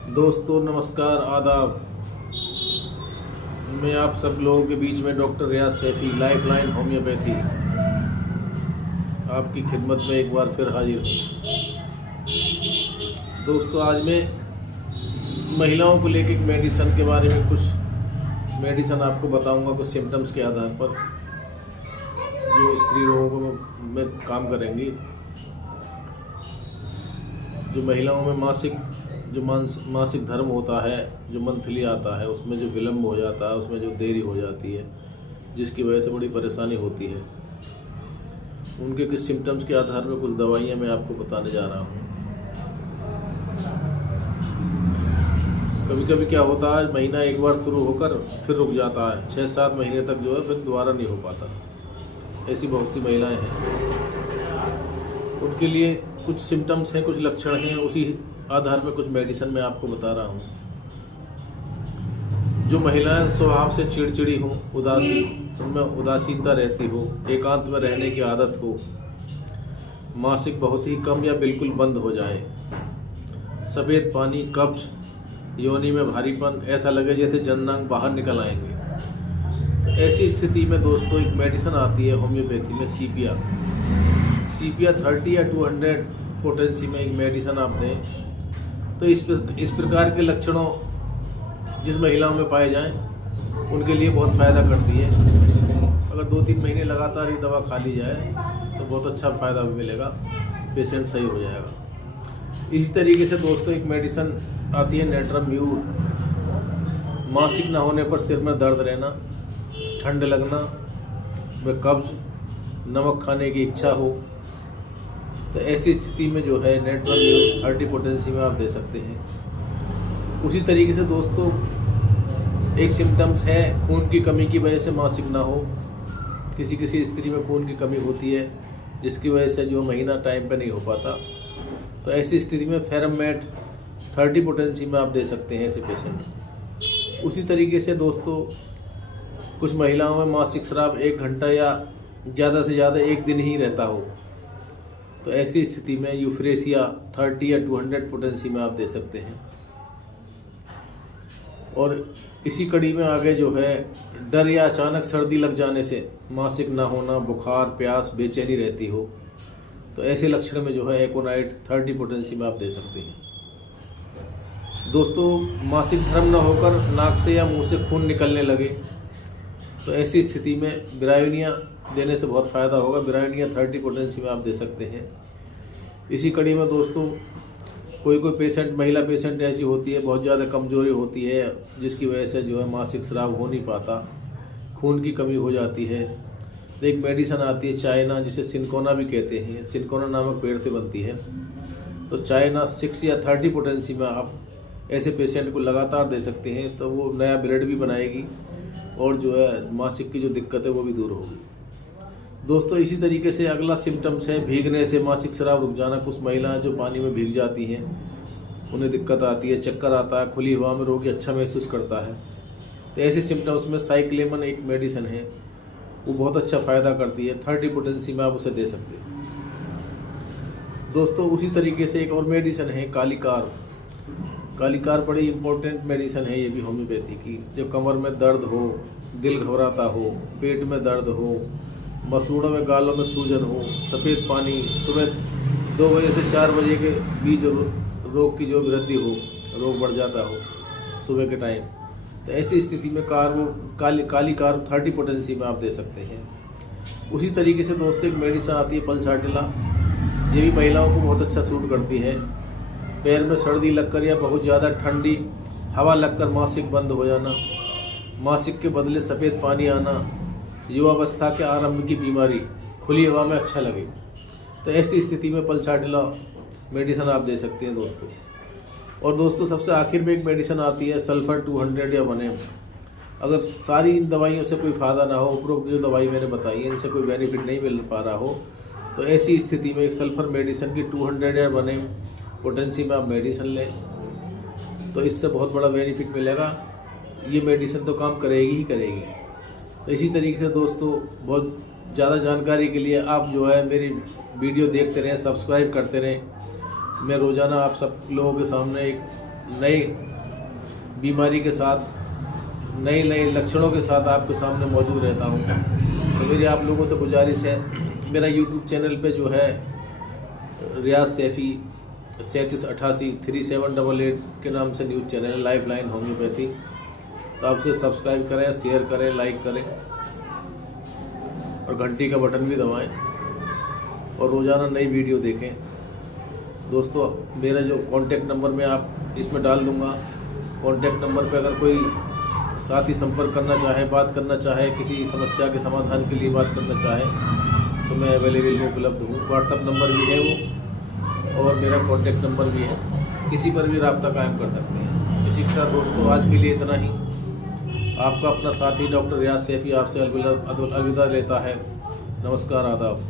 दोस्तों नमस्कार आदाब। मैं आप सब लोगों के बीच में डॉक्टर रियाज शैफी, लाइफलाइन होम्योपैथी, आपकी खिदमत में एक बार फिर हाजिर हूँ। दोस्तों आज मैं महिलाओं को लेकर एक मेडिसन के बारे में कुछ मेडिसन आपको बताऊंगा, कुछ सिम्टम्स के आधार पर जो स्त्री रोगों में काम करेंगी। जो महिलाओं में मासिक धर्म होता है, जो मंथली आता है, उसमें जो विलम्ब हो जाता है, उसमें जो देरी हो जाती है, जिसकी वजह से बड़ी परेशानी होती है, उनके कुछ सिम्टम्स के आधार पर कुछ दवाइयाँ मैं आपको बताने जा रहा हूँ। कभी कभी क्या होता है, महीना एक बार शुरू होकर फिर रुक जाता है, 6-7 महीने तक जो है फिर दोबारा नहीं हो पाता। ऐसी बहुत सी महिलाएं हैं। उनके लिए कुछ सिम्टम्स हैं, कुछ लक्षण हैं, उसी आधार पर कुछ मेडिसिन मैं आपको बता रहा हूँ। जो महिलाएं स्वभाव से चिड़चिड़ी हों, उदासी, उनमें उदासीनता रहती हो, एकांत में रहने की आदत हो, मासिक बहुत ही कम या बिल्कुल बंद हो जाए, सफ़ेद पानी, कब्ज, योनि में भारीपन, ऐसा लगे जैसे जननांग बाहर निकल आएंगे, तो ऐसी स्थिति में दोस्तों एक मेडिसिन आती है होम्योपैथी में, सीपिया 30 या 200 पोटेंसी में एक मेडिसिन आप दें तो इस प्रकार के लक्षणों जिस महिलाओं में पाए जाएं उनके लिए बहुत फ़ायदा करती है। अगर 2-3 महीने लगातार ये दवा खा ली जाए तो बहुत अच्छा फ़ायदा भी मिलेगा, पेशेंट सही हो जाएगा। इसी तरीके से दोस्तों एक मेडिसिन आती है नेट्रम म्यूर। मासिक न होने पर सिर में दर्द रहना, ठंड लगना, व कब्ज, नमक खाने की इच्छा हो, तो ऐसी स्थिति में जो है नेट्रम म्यूर 30 पोटेंसी में आप दे सकते हैं। उसी तरीके से दोस्तों एक सिम्टम्स है खून की कमी की वजह से मासिक ना हो। किसी स्त्री में खून की कमी होती है जिसकी वजह से जो महीना टाइम पे नहीं हो पाता, तो ऐसी स्थिति में फेरममेट 30 पोटेंसी में आप दे सकते हैं ऐसे पेशेंट। उसी तरीके से दोस्तों कुछ महिलाओं में मासिक स्राव 1 घंटा या ज़्यादा से ज़्यादा 1 दिन ही रहता हो, तो ऐसी स्थिति में यूफ्रेसिया 30 या 200 पोटेंसी में आप दे सकते हैं। और इसी कड़ी में आगे जो है डर या अचानक सर्दी लग जाने से मासिक ना होना, बुखार, प्यास, बेचैनी रहती हो, तो ऐसे लक्षण में जो है एकोनाइट 30 पोटेंसी में आप दे सकते हैं। दोस्तों मासिक धर्म न होकर नाक से या मुंह से खून निकलने लगे, तो ऐसी स्थिति में ब्रायोनिया देने से बहुत फ़ायदा होगा। ब्रायोनिया 30 पोटेंसी में आप दे सकते हैं। इसी कड़ी में दोस्तों कोई पेशेंट, महिला पेशेंट ऐसी होती है, बहुत ज़्यादा कमजोरी होती है जिसकी वजह से जो है मासिक स्राव हो नहीं पाता, खून की कमी हो जाती है, तो एक मेडिसिन आती है चाइना, जिसे सिनकोना भी कहते हैं। सिनकोना नामक पेड़ से बनती है, तो चाइना 6 या 30 पोटेंसी में आप ऐसे पेशेंट को लगातार दे सकते हैं, तो वो नया ब्लड भी बनाएगी और जो है मासिक की जो दिक्कत है वो भी दूर होगी। दोस्तों इसी तरीके से अगला सिम्टम्स है भीगने से मासिक स्राव रुक जाना। कुछ महिलाएं जो पानी में भीग जाती हैं उन्हें दिक्कत आती है, चक्कर आता है, खुली हवा में रोगी अच्छा महसूस करता है, तो ऐसे सिम्टम्स में साइक्लेमन एक मेडिसिन है, वो बहुत अच्छा फ़ायदा करती है। 30 पोटेंसी में आप उसे दे सकते हैं। दोस्तों उसी तरीके से एक और मेडिसिन है कालीकार। कालीकार बड़ी इंपॉर्टेंट मेडिसिन है ये भी होम्योपैथी की। जब कमर में दर्द हो, दिल घबराता हो, पेट में दर्द हो, मसूड़ों में, गालों में सूजन हो, सफ़ेद पानी, सुबह 2 बजे से 4 बजे के बीच रोग की जो वृद्धि हो, रोग बढ़ जाता हो सुबह के टाइम, तो ऐसी स्थिति में कालीकार 30 पोटेंसी में आप दे सकते हैं। उसी तरीके से दोस्तों एक मेडिसिन आती है पल्साटिला। ये भी महिलाओं को बहुत अच्छा सूट करती है। पैर में सर्दी लगकर या बहुत ज़्यादा ठंडी हवा लगकर मासिक बंद हो जाना, मासिक के बदले सफ़ेद पानी आना, युवावस्था के आरंभ की बीमारी, खुली हवा में अच्छा लगे, तो ऐसी स्थिति में पल्साटिला मेडिसिन आप दे सकते हैं दोस्तों। और दोस्तों सबसे आखिर में एक मेडिसिन आती है सल्फर 200 या 1M। अगर सारी इन दवाइयों से कोई फ़ायदा ना हो, उपरोक्त जो दवाई मैंने बताई है इनसे कोई बेनिफिट नहीं मिल पा रहा हो, तो ऐसी स्थिति में एक सल्फर मेडिसिन की 200 या 1M पोटेंसी में आप मेडिसिन लें, तो इससे बहुत बड़ा बेनिफिट मिलेगा। ये मेडिसिन तो काम करेगी ही करेगी। तो इसी तरीके से दोस्तों बहुत ज़्यादा जानकारी के लिए आप जो है मेरी वीडियो देखते रहें, सब्सक्राइब करते रहें। मैं रोज़ाना आप सब लोगों के सामने एक नई बीमारी के साथ, नए नए लक्षणों के साथ आपके सामने मौजूद रहता हूँ। तो मेरी आप लोगों से गुजारिश है, मेरा यूट्यूब चैनल पे जो है रियाज सैफ़ी 3788 3788 के नाम से न्यूज़ चैनल है, लाइफ लाइन होम्योपैथी। तो आप उसे सब्सक्राइब करें, शेयर करें, लाइक करें और घंटी का बटन भी दबाएं और रोज़ाना नई वीडियो देखें। दोस्तों, मेरा जो कॉन्टैक्ट नंबर मैं आप इसमें डाल दूँगा, कॉन्टैक्ट नंबर पे अगर कोई साथी संपर्क करना चाहे, बात करना चाहे, किसी समस्या के समाधान के लिए बात करना चाहे तो मैं अवेलेबल हूँ, उपलब्ध हूँ। व्हाट्सअप नंबर भी है वो और मेरा कॉन्टैक्ट नंबर भी है, किसी पर भी रब्ता कायम कर सकते हैं। इसी के साथ दोस्तों, आज के लिए इतना ही। आपका अपना साथी डॉक्टर रियाज सैफ़ी आपसे अलविदा लेता है। नमस्कार, आदाब।